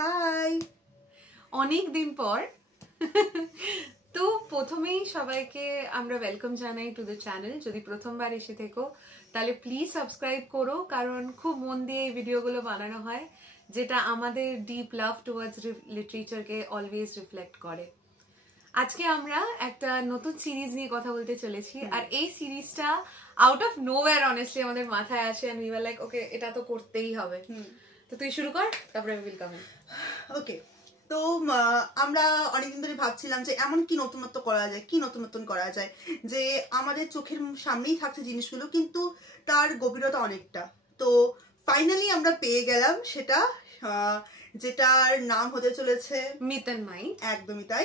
High, অনেক দিন পর। তো প্রথমেই সবাইকে আমরা ওয়েলকাম জানাই টু দ্য চ্যানেল। যদি প্রথমবার এসে থেকো তাহলে প্লিজ সাবস্ক্রাইব করো, কারণ খুব মন দিয়ে এই ভিডিওগুলো বানানো হয়, যেটা আমাদের ডিপ লাভ টুয়ার্ডস লিটারেচারকে অলওয়েজ রিফ্লেক্ট করে। আজকে আমরা একটা নতুন সিরিজ নিয়ে কথা বলতে চলেছি, আর এই সিরিজটা আউট অফ নোওয়্যার অনেস্টলি আমাদের মাথায় আসে, and we were like okay, এটা তো করতেই হবে। তো তুই শুরু কর, তারপরে আমি উইল কাম ইন। ওকে। তো আমরা অনেকদিন ধরে ভাবছিলাম যে এমন কি নতুনত্ব করা যায়, কি নতুন করা যায়, যে আমাদের চোখের সামনেই থাকছে জিনিসগুলো, কিন্তু তার গভীরতা অনেকটা। তো ফাইনালি আমরা পেয়ে গেলাম সেটা, যেটার নাম হতে চলেছে মিথ এন্ড মাইন্ড। একদমই তাই,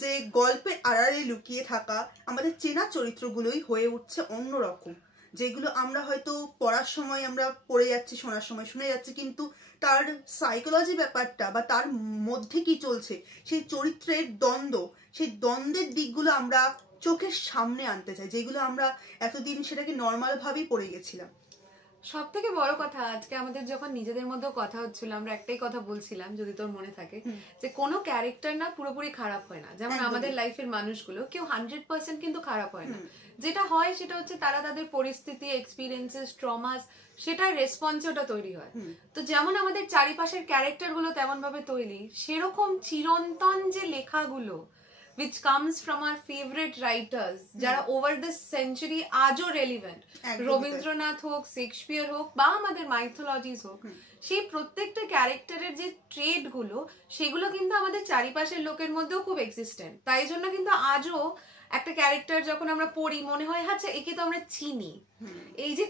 যে গল্পের আড়ালে লুকিয়ে থাকা আমাদের চেনা চরিত্রগুলোই হয়ে উঠছে অন্যরকম, যেগুলো আমরা হয়তো পড়ার সময় আমরা পড়ে যাচ্ছি, শোনার সময় শুনে যাচ্ছি, কিন্তু তার সাইকোলজি ব্যাপারটা বা তার মধ্যে কি চলছে, সেই চরিত্রের দ্বন্দ্ব, সেই দ্বন্দ্বের দিকগুলো আমরা চোখের সামনে আনতে চাই, যেগুলো আমরা এতদিন সেটাকে নর্মাল ভাবেই পড়ে গেছিলাম। সব থেকে বড় কথা, আজকে আমাদের যখন নিজেদের মধ্যে কথা হচ্ছিল, আমরা একটাই কথা বলছিলাম, যদি তোর মনে থাকে, যে কোনো ক্যারেক্টার না পুরোপুরি খারাপ হয় না। যেমন আমাদের লাইফের মানুষগুলো কেউ 100% কিন্তু খারাপ হয় না। যেটা হয় সেটা হচ্ছে তারা তাদের পরিস্থিতি, এক্সপিরিয়েন্সেস, ট্রমাস, সেটার রেসপন্সে ওটা তৈরি হয়। তো যেমন আমাদের চারিপাশের ক্যারেক্টার গুলো তেমন ভাবে তৈরি, সেরকম চিরন্তন যে লেখাগুলো which comes from our favorite writers, যারা over the century আজও relevant, রবীন্দ্রনাথ হোক, শেক্সপিয়ার হোক, বা আমাদের মাইথোলজিস হোক, সেই প্রত্যেকটা ক্যারেক্টারের যে ট্রেড গুলো, সেগুলো কিন্তু আমাদের চারিপাশের লোকের মধ্যেও খুব এক্সিস্টেন্ট। তাই জন্য কিন্তু আজও একটা ক্যারেক্টার যখন আমরা পড়ি, মনে হয় আচ্ছা একে তো আমরা চিনি। এই যে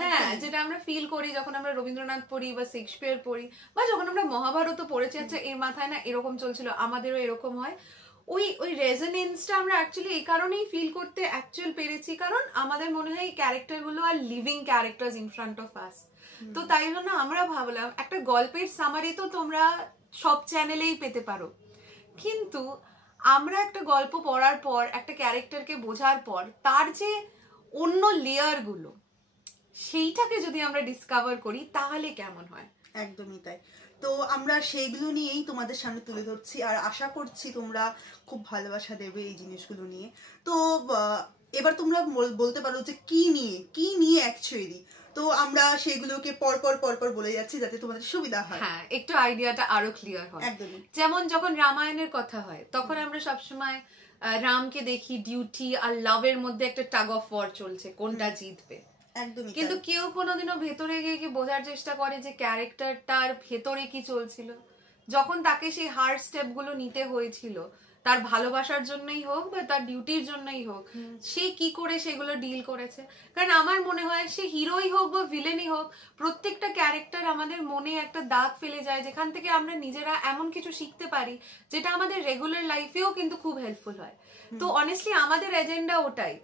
হ্যাঁ, যেটা আমরা ফিল করি যখন আমরা রবীন্দ্রনাথ পড়ি বা শেক্সপিয়ার পড়ি, বা যখন আমরা মহাভারত পড়েছি, আচ্ছা এর মাথায় না এরকম চলছিল, আমাদেরও এরকম হয়। ওই রেজোনেন্সটা আমরা অ্যাকচুয়ালি এই কারণেই ফিল করতে অ্যাকচুয়াল পেরেছি, কারণ আমাদের মনে হয় এই ক্যারেক্টার গুলো আর living characters in front of us. তো তাই জন্য আমরা ভাবলাম একটা গল্পের সামারি তো তোমরা সব চ্যানেলেই পেতে পারো, কিন্তু আমরা একটা গল্প পড়ার পর, একটা ক্যারেক্টারকে বোঝার পর, তার যে অন্য লেয়ার গুলো, সেইটাকে যদি আমরা ডিসকভার করি তাহলে কেমন হয়। একদমই তাই। তো আমরা সেইগুলো নিয়েই তোমাদের সামনে তুলে ধরছি, আর আশা করছি তোমরা খুব ভালোবাসা দেবে এই জিনিসগুলো নিয়ে। তো এবার তোমরা বলতে পারো যে কি নিয়ে অ্যাকচুয়ালি। তো আমরা সেগুলোকে পরপর বলে যাচ্ছি, যাতে তোমাদের সুবিধা হয়, হ্যাঁ, একটু আইডিয়াটা আরো ক্লিয়ার হয়। একদমই। যেমন যখন রামায়ণের কথা হয়, তখন আমরা সবসময় রামকে দেখি ডিউটি আর লাভের মধ্যে একটা টাগ অফ ওয়ার চলছে, কোনটা জিতবে। কিন্তু কেউ কোনোদিনও ভেতরে গিয়ে কি বোঝার চেষ্টা করে যে ক্যারেক্টারটার ভেতরে কি চলছিল, যখন তাকে সেই হার্ড স্টেপ গুলো নিতে হয়েছিল, তার ভালোবাসার জন্যই হোক বা তার ডিউটির জন্যই হোক, সে কি করে সেগুলো ডিল করেছে। কারণ আমার মনে হয় সে হিরোই হোক বা ভিলেনই হোক, প্রত্যেকটা ক্যারেক্টার আমাদের মনে একটা দাগ ফেলে যায়, যেখান থেকে আমরা নিজেরা এমন কিছু শিখতে পারি যেটা আমাদের রেগুলার লাইফেও কিন্তু খুব হেল্পফুল হয়। তো অনেস্টলি আমাদের এজেন্ডা ওটাই,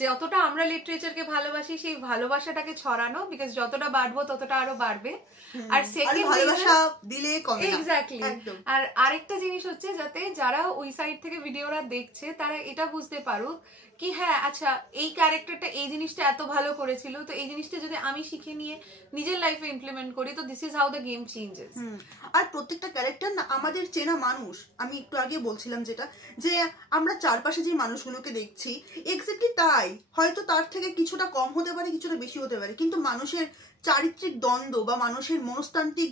যতটা আমরা লিটারেচারকে ভালোবাসি সেই ভালোবাসাটাকে ছড়ানো, বিকজ যতটা বাড়বো ততটা আরো বাড়বে। আর সেকেন্ড ভালোবাসা দিলে কমে না। এক্স্যাক্টলি। আর আরেকটা জিনিস হচ্ছে, যাতে যারা ওই সাইড থেকে ভিডিওটা দেখছে তারা এটা বুঝতে পারুক কি হ্যাঁ আচ্ছা এই ক্যারেক্টারটা এই জিনিসটা এত ভালো করেছিল, তো এই জিনিসটা যদি আমি শিখে নিয়ে নিজের লাইফে ইমপ্লিমেন্ট করি, তো this is how the game changes. আর প্রত্যেকটা ক্যারেক্টার না আমাদের চেনা মানুষ। আমি একটু আগে বলছিলাম যেটা, যে আমরা চারপাশে যে মানুষগুলোকে দেখছি এক্স্যাক্টলি তাই, হয়তো তার থেকে কিছুটা কম হতে পারে, কিছুটা বেশি হতে পারে, কিন্তু মানুষের চারিত্রিক দ্বন্দ্ব বা মানুষের মনস্তান্ত্রিক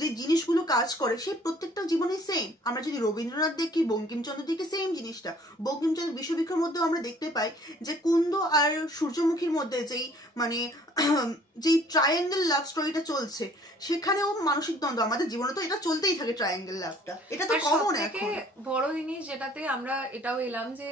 যে জিনিসগুলো কাজ করে, সেই প্রত্যেকটা জীবনে সেম। আমরা যদি রবীন্দ্রনাথ দেখি, বঙ্কিমচন্দ্র দেখি, সেম জিনিসটা। বঙ্কিমচন্দ্র বিশ্ববিখ্যাতের মধ্যেও আমরা দেখতে পাই যে কুন্দ আর সূর্যমুখীর মধ্যে যেই ট্রায়াঙ্গেল লাভ স্টোরিটা চলছে, সেখানেও মানসিক দ্বন্দ্ব। আমাদের জীবনে তো এটা চলতেই থাকে, ট্রায়াঙ্গেল লাভটা, এটা তো কমন। এখন বড় জিনিস যেটাতে আমরা এটাও এলাম, যে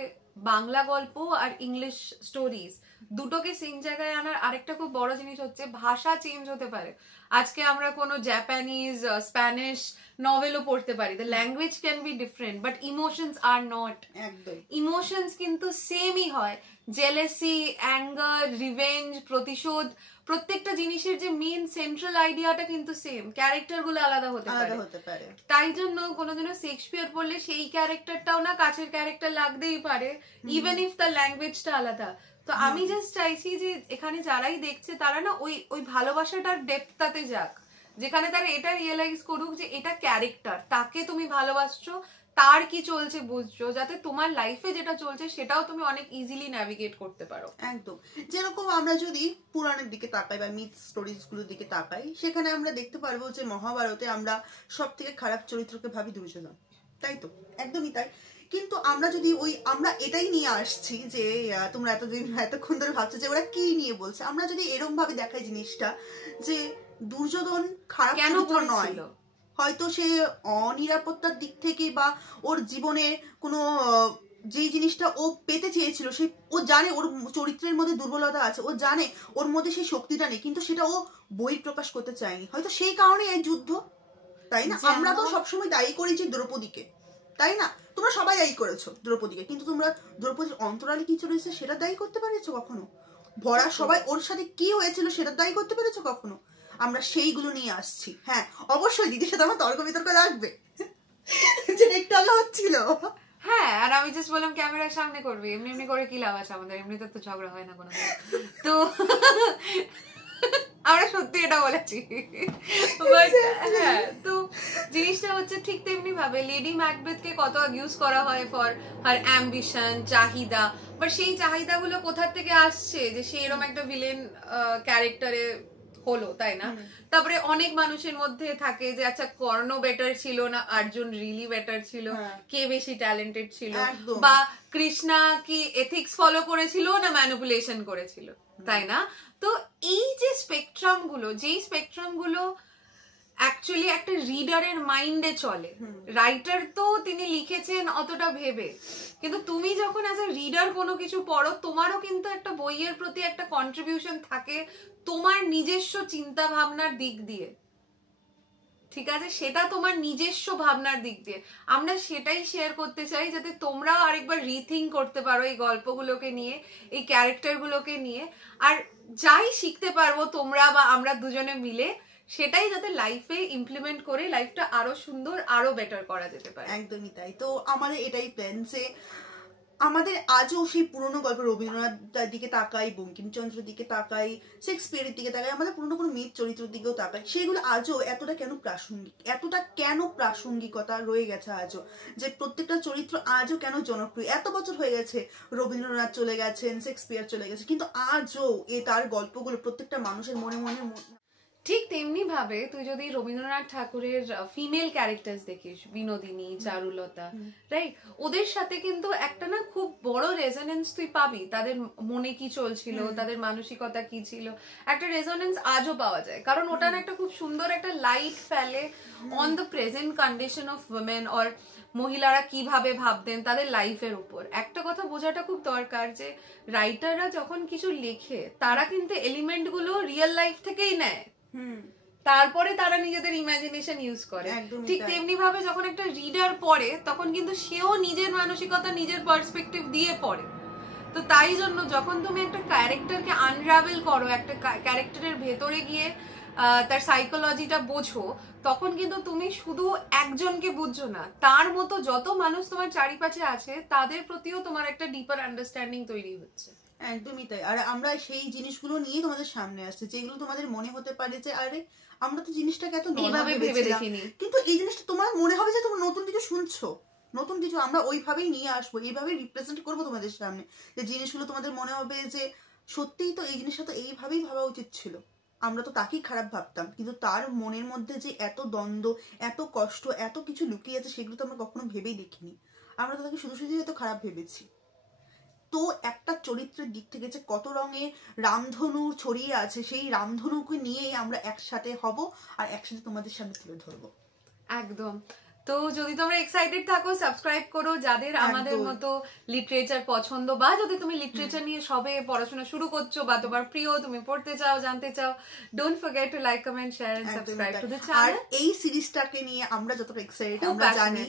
বাংলা গল্প আর ইংলিশ স্টোরিজ দুটোকে সেম জায়গায় আনার আরেকটা খুব বড় জিনিস হচ্ছে ভাষা চেঞ্জ হতে পারে। আজকে আমরা কোনো জাপানিজ, স্প্যানিশ নভেলও পড়তে পারি, the language can be different, but emotions are not. একদম, ইমোশনস কিন্তু সেমই হয়। জেলেসি, অ্যাঙ্গার, রিভেঞ্জ, প্রতিশোধ, প্রত্যেকটা জিনিসের যে মেইন সেন্ট্রাল আইডিয়াটা কিন্তু সেম, ক্যারেক্টার গুলো আলাদা হতে পারে। তাই জন্য কোনোদিনও শেক্সপিয়ার পড়লে সেই ক্যারেক্টারটাও না কাছের ক্যারেক্টার লাগতেই পারে, ইভেন ইফ তার ল্যাঙ্গুয়েজটা আলাদা। তো আমি জাস্ট চাইছি যে এখানে যারাই দেখছে তারা না ওই ভালোবাসাটার ডেপথটাতে যাক, যেখানে তারা এটা রিয়েলাইজ করুক যে এটা ক্যারেক্টার, তাকে তুমি ভালোবাসছো, তার কি চলছে বুঝছো, যাতে তোমার লাইফে যেটা চলছে সেটাও তুমি অনেক ইজিলি ন্যাভিগেট করতে পারো। একদম, যেরকম আমরা যদি পুরাণের দিকে তাকাই বা মিথ স্টোরিজ গুলোর দিকে তাকাই, সেখানে আমরা দেখতে পারবো যে মহাভারতে আমরা সব থেকে খারাপ চরিত্রকে ভাবি দুর্যোধন, তাই তো? একদমই তাই। কিন্তু আমরা যদি আমরা এটাই নিয়ে আসছি যে তোমরা এতক্ষণ ধরে ভাবছো যে ওরা কি নিয়ে বলছে, আমরা যদি এরকম ভাবে দেখাই জিনিসটা যে দুর্যোধন খারাপ চরিত্র নয়, হয়তো সে অনিরাপত্তার দিক থেকে বা ওর জীবনে কোনো যে জিনিসটা ও পেতে চেয়েছিল, সেই ও জানে ওর চরিত্রের মধ্যে দুর্বলতা আছে, ও জানে ওর মধ্যে সেই শক্তিটা নেই, কিন্তু সেটা ও বই প্রকাশ করতে চায়নি, হয়তো সেই কারণে এই যুদ্ধ, তাই না? আমরা তো সবসময় দায়ী করেছি দ্রৌপদীকে, তাই না? তোমরা সবাই দায়ী করেছো দ্রৌপদীকে, কিন্তু তোমরা দ্রৌপদীর অন্তরালে কি চলেছে সেটা দায়ী করতে পেরেছো কখনো? ভরা সবাই ওর সাথে কি হয়েছিল সেটা দায়ী করতে পেরেছো কখনো? আমরা সেইগুলো নিয়ে আসছি। হ্যাঁ, অবশ্যই দিদির সাথে আমার তর্ক বিতর্ক লাগবে, যেটা একটু আগে হচ্ছিল। হ্যাঁ, আর আমি জাস্ট বললাম ক্যামেরার সামনে করবি, এমনি এমনি করে কি লাভ আছে আমাদের, এমনিতে তো ঝগড়া হয় না কোনো। তো আমরা সত্যি এটা বলেছি। হ্যাঁ, তো জিনিসটা হচ্ছে ঠিক তেমনি ভাবে লেডি ম্যাকবেথকে কত অ্যাবিউজ করা হয় ফর হার অ্যাম্বিশন, চাহিদা, বাট সেই চাহিদাগুলো কোথা থেকে আসছে যে সে এরকম একটা ভিলেন ক্যারেক্টারে হলো, তাই না? তারপরে অনেক মানুষের মধ্যে থাকে যে আচ্ছা কর্ণ বেটার ছিল না অর্জুন রিয়েলি বেটার ছিল, কে বেশি ট্যালেন্টেড ছিল, বা কৃষ্ণা কি এথিক্স ফলো করেছিল না ম্যানিপুলেশন করেছিল, তাই না? তো এই যে স্পেকট্রাম গুলো, যেই স্পেকট্রাম গুলো অ্যাকচুয়ালি একটা রিডারের মাইন্ডে চলে, রাইটার তো তিনি লিখেছেন অতটা ভেবে, কিন্তু তুমি যখন অ্যাজ আ রিডার কোনো কিছু পড়ো, তোমারও কিন্তু একটা বইয়ের প্রতি একটা কন্ট্রিবিউশন থাকে তোমার নিজস্ব চিন্তা ভাবনার দিক দিয়ে, ঠিক আছে? সেটা তোমার নিজস্ব ভাবনার দিক দিয়ে আমরা সেটাই শেয়ার করতে চাই, যাতে তোমরাও আরেকবার রিথিঙ্ক করতে পারো এই গল্পগুলোকে নিয়ে, এই ক্যারেক্টারগুলোকে নিয়ে, আর যাই শিখতে পারবো তোমরা বা আমরা দুজনে মিলে, সেটাই যাতে লাইফে ইমপ্লিমেন্ট করে লাইফটা আরো সুন্দর, আরো বেটার করা যেতে পারে। একদমই তাই। তো আমাদের এটাই প্ল্যান যে আমাদের আজও সেই পুরোনো গল্প, রবীন্দ্রনাথের দিকে তাকাই, বঙ্কিমচন্দ্রের দিকে তাকাই, শেক্সপিয়ারের দিকে তাকাই, আমাদের পুরোনো কোনো মিথ চরিত্রের দিকেও তাকাই, সেগুলো আজও এতটা কেন প্রাসঙ্গিকতা রয়ে গেছে আজও, যে প্রত্যেকটা চরিত্র আজও কেন জনপ্রিয়। এত বছর হয়ে গেছে, রবীন্দ্রনাথ চলে গেছেন, শেক্সপিয়ার চলে গেছে, কিন্তু আজও তার গল্পগুলো প্রত্যেকটা মানুষের মনে মনে। ঠিক তেমনি ভাবে তুই যদি রবীন্দ্রনাথ ঠাকুরের ফিমেল ক্যারেক্টার্স দেখিস, বিনোদিনী, চারুলতা, রাইট, ওদের সাথে কিন্তু একটা না খুব বড় রেজোনেন্স তুই পাবি, তাদের মনে কি চলছিল, তাদের মানসিকতা কি ছিল, একটা রেজোনেন্স আজও পাওয়া যায়, কারণ ওটা না একটা খুব সুন্দর একটা লাইট ফেলে on the present condition of women, or মহিলারা কিভাবে ভাবতেন তাদের লাইফের উপর। একটা কথা বোঝাটা খুব দরকার যে রাইটাররা যখন কিছু লেখে তারা কিন্তু এলিমেন্ট গুলো রিয়েল লাইফ থেকেই নেয়, তারপরে তারা নিজেদের ইমাজিনেশন ইউজ করে। ঠিক তেমনি ভাবে যখন একটা রিডার পড়ে তখন কিন্তু সেও নিজের মানসিকতা, নিজের পার্সপেক্টিভ দিয়ে পড়ে। তো তাই জন্য যখন তুমি একটা ক্যারেক্টারকে আনরাভেল করো, একটা ক্যারেক্টারের ভেতরে গিয়ে তার সাইকোলজিটা বোঝো, তখন কিন্তু তুমি শুধু একজনকে বুঝছো না, তার মতো যত মানুষ তোমার চারিপাশে আছে তাদের প্রতিও তোমার একটা ডিপার আন্ডারস্ট্যান্ডিং তৈরি হচ্ছে। একদমই তাই। আর আমরা সেই জিনিসগুলো নিয়ে তোমাদের সামনে আসছে, যেগুলো তোমাদের মনে হতে পারে যে আরে আমরা তো জিনিসটাকে এত এইভাবে ভেবে দেখিনি, কিন্তু এই জিনিসটা তোমার মনে হবে যে তোমরা নতুন কিছু শুনছো, নতুন কিছু আমরা ওইভাবেই নিয়ে আসবো, এইভাবেই রিপ্রেজেন্ট করবো তোমাদের সামনে, যে জিনিসগুলো তোমাদের মনে হবে যে সত্যিই তো এই জিনিসটা তো এইভাবেই ভাবা উচিত ছিল, আমরা তো তাকেই খারাপ ভাবতাম, কিন্তু তার মনের মধ্যে যে এত দ্বন্দ্ব, এত কষ্ট, এত কিছু লুকিয়ে আছে, সেগুলো তো আমরা কখনো ভেবেই দেখিনি, আমরা তো তাকে শুধু শুধু এত খারাপ ভেবেছি। তো একটা চরিত্রের দিক থেকে যে কত রঙের রামধনু ছড়িয়ে আছে, সেই রামধনুকে নিয়েই আমরা একসাথে হব আর একসাথে তোমাদের সামনে তুলে ধরবো। একদম। তো যদি তোমরা এক্সাইটেড থাকো, সাবস্ক্রাইব করো, যাদের আমাদের মতো লিটারেচার পছন্দ, বা যদি তুমি লিটারেচার নিয়ে সবে পড়াশোনা শুরু করছো বা তোমার প্রিয়, তুমি পড়তে চাও, জানতে চাও, don't forget to like, comment, share and subscribe to the channel. আর এই সিরিজটাকে নিয়ে আমরা যতটা এক্সাইটেড আমরা জানি,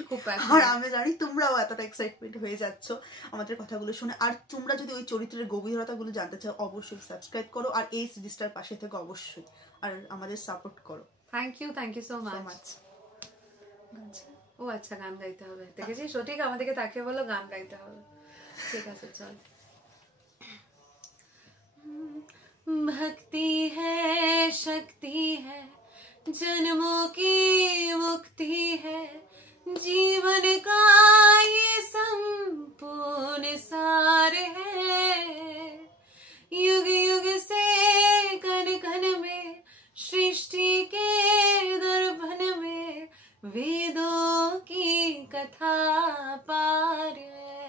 আর আমরা জানি তোমরাও এতটা এক্সাইটমেন্ট হয়ে যাচ্ছ আমাদের কথাগুলো শুনে। আর তোমরা যদি ওই চরিত্রের গভীরতাগুলো জানতে চাও, অবশ্যই সাবস্ক্রাইব করো আর এই সিরিজটার পাশে থেকে অবশ্যই আর আমাদের সাপোর্ট করো। Thank you so much. ও আচ্ছা, গান গাইতে হবে, দেখেছিস? সঠিক আমাদেরকে তাকিয়ে বলো গান গাইতে হবে, ঠিক আছে চল। भक्ति है शक्ति है जन्मों की मुक्ति है जीवन का ये संपूर्ण सार है। युग युग से कण कण में सृष्टि के दर्पण में वेदों की कथा पार है।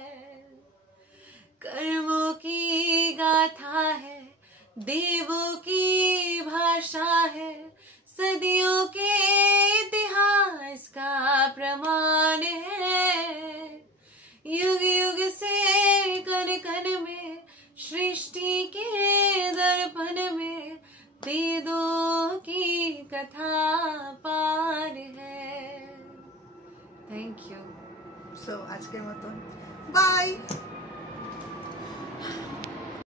कर्मों की गाथा है, देवों की भाषा है, सदियों के इतिहास का प्रमाण है। युग युग से कण कण में सृष्टि के दर्पण में वेदों की कथा पार है। Thank you. सो आज के मतन बाय।